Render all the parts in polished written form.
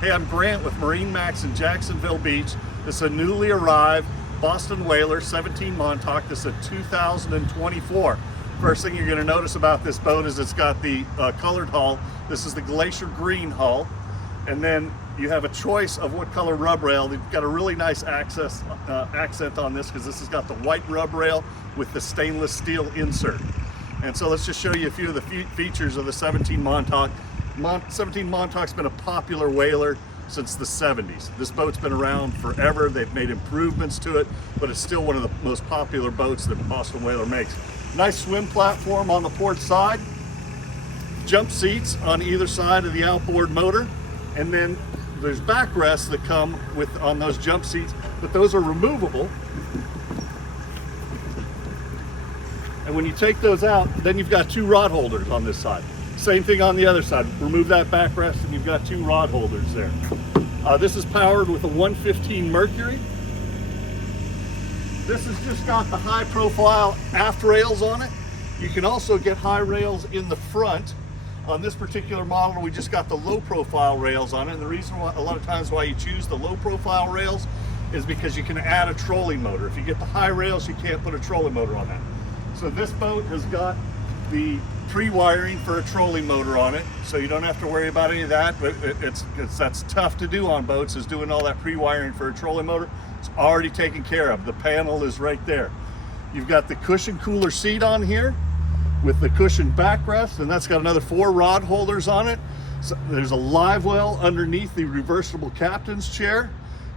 Hey, I'm Grant with MarineMax in Jacksonville Beach. This is a newly arrived Boston Whaler 17 Montauk. This is a 2024. First thing you're going to notice about this boat is it's got the colored hull. This is the glacier green hull. And then you have a choice of what color rub rail. They've got a really nice accent on this because this has got the white rub rail with the stainless steel insert. And so let's just show you a few of the features of the 17 Montauk. 17 Montauk's been a popular whaler since the 70s. This boat's been around forever. They've made improvements to it, but it's still one of the most popular boats that Boston Whaler makes. Nice swim platform on the port side, jump seats on either side of the outboard motor, and then there's backrests that come with on those jump seats, but those are removable. And when you take those out, then you've got two rod holders on this side. Same thing on the other side. Remove that backrest and you've got two rod holders there. This is powered with a 115 Mercury. This has just got the high profile aft rails on it. You can also get high rails in the front. On this particular model, we just got the low profile rails on it. And the reason why, a lot of times why you choose the low profile rails is because you can add a trolling motor. If you get the high rails, you can't put a trolling motor on that. So this boat has got the pre-wiring for a trolling motor on it, so you don't have to worry about any of that. But that's tough to do on boats, is doing all that pre-wiring for a trolling motor. It's already taken care of. The panel is right there. You've got the cushion cooler seat on here with the cushion backrest, and that's got another 4 rod holders on it. So there's a live well underneath the reversible captain's chair.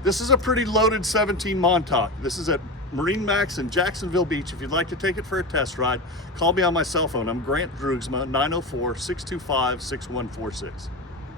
This is a pretty loaded 17 Montauk. This is at MarineMax in Jacksonville Beach. If you'd like to take it for a test ride, call me on my cell phone. I'm Grant Drugsma, 904-625-6146.